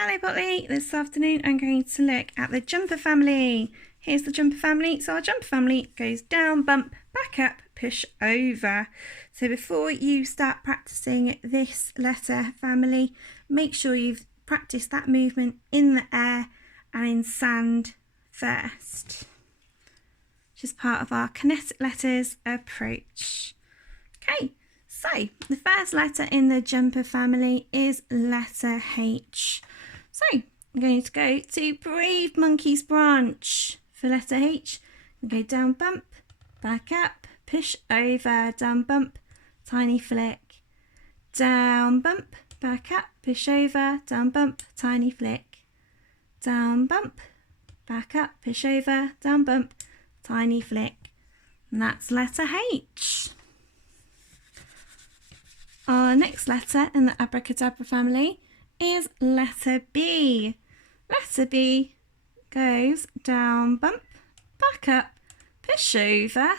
Hello Botley, this afternoon I'm going to look at the jumper family. Here's the jumper family. So our jumper family goes down, bump, back up, push over. So before you start practicing this letter family, make sure you've practiced that movement in the air and in sand first, which is part of our kinetic letters approach. Okay, so the first letter in the jumper family is letter H. So I'm going to go to Brave Monkey's branch for letter H. And go down, bump, back up, push over, down, bump, tiny flick. Down, bump, back up, push over, down, bump, tiny flick. Down, bump, back up, push over, down, bump, tiny flick. And that's letter H. Our next letter in the abracadabra family is letter B. Letter B goes down, bump, back up, push over,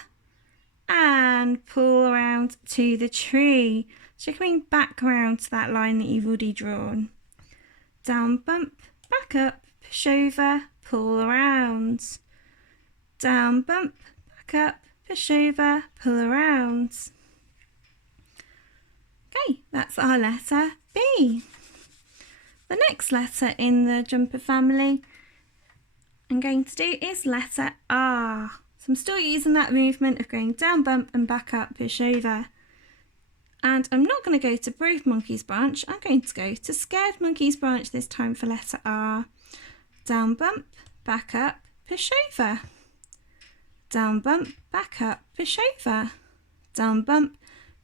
and pull around to the tree. So you're coming back around to that line that you've already drawn. Down, bump, back up, push over, pull around. Down, bump, back up, push over, pull around. Okay, that's our letter B. The next letter in the jumper family I'm going to do is letter R. So I'm still using that movement of going down, bump, and back up, push over. And I'm not going to go to Brave Monkey's branch, I'm going to go to Scared Monkey's branch this time for letter R. Down, bump, back up, push over. Down, bump, back up, push over. Down, bump,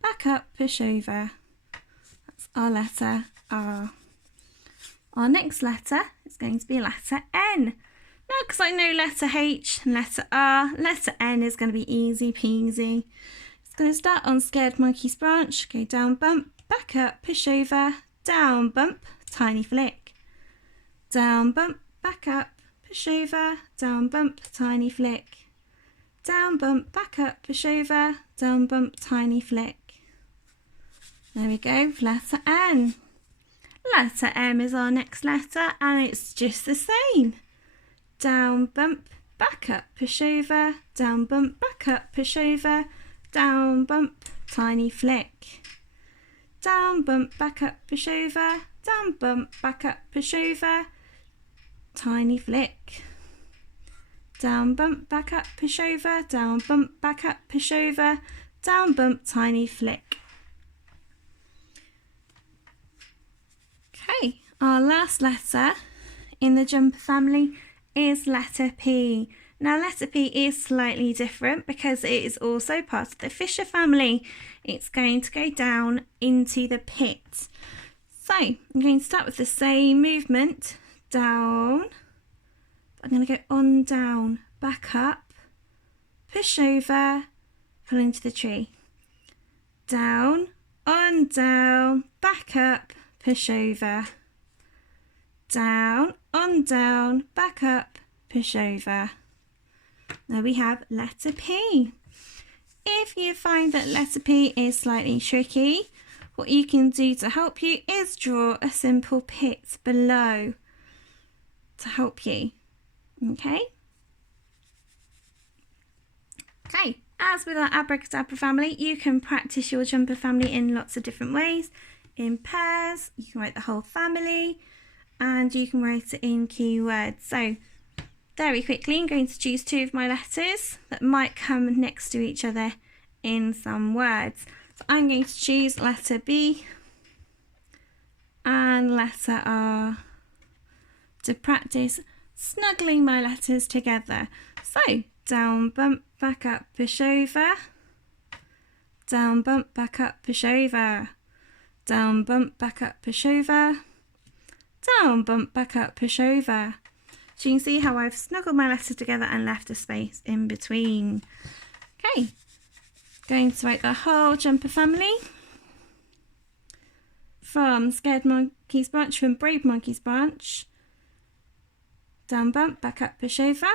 back up, push over. That's our letter R. Our next letter is going to be letter N. Now, because I know letter H and letter R, letter N is going to be easy peasy. It's going to start on Scared Monkey's branch, go down, bump, back up, push over, down, bump, tiny flick. Down, bump, back up, push over, down, bump, tiny flick. Down, bump, back up, push over, down, bump, tiny flick. There we go, letter N. Letter M is our next letter and it's just the same. Down, bump, back up, push over, down, bump, back up, push over, down, bump, tiny flick. Down, bump, back up, push over, down, bump, back up, push over, tiny flick. Down, bump, back up, push over, down, bump, back up, push over, down, bump, tiny flick. Okay, our last letter in the jumper family is letter P. Now letter P is slightly different because it is also part of the Fisher family. It's going to go down into the pit. So I'm going to start with the same movement, down. I'm going to go on, down, back up, push over, pull into the tree. Down, on, down, back up, push over. Down, on, down, back up, push over. There we have letter P. If you find that letter P is slightly tricky, what you can do to help you is draw a simple pit below to help you. Okay? Okay, as with our abracadabra family, you can practice your jumper family in lots of different ways. In pairs, you can write the whole family, and you can write it in keywords. So very quickly, I'm going to choose two of my letters that might come next to each other in some words. So I'm going to choose letter B and letter R to practice snuggling my letters together. So down, bump, back up, push over. Down, bump, back up, push over. Down, bump, back up, push over. Down, bump, back up, push over. So you can see how I've snuggled my letters together and left a space in between. Okay, going to write the whole jumper family. From Scared Monkey's branch, from Brave Monkey's branch. Down, bump, back up, push over.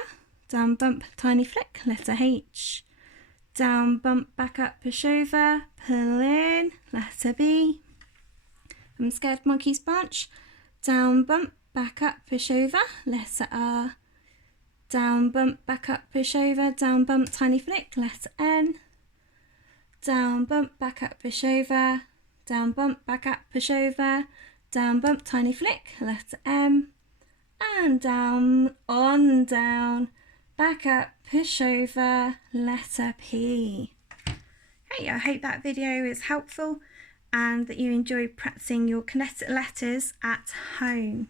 Down, bump, tiny flick, letter H. Down, bump, back up, push over, pull in, letter B. From Scared Monkey's branch, down, bump, back up, push over, letter R. Down bump, back up, push over, down bump, tiny flick, letter N. Down bump, back up, push over, down bump, back up, push over, down bump, tiny flick, letter M. And down, on, down, back up, push over, letter P. Hey, I hope that video is helpful and that you enjoyed practicing your kinetic letters at home.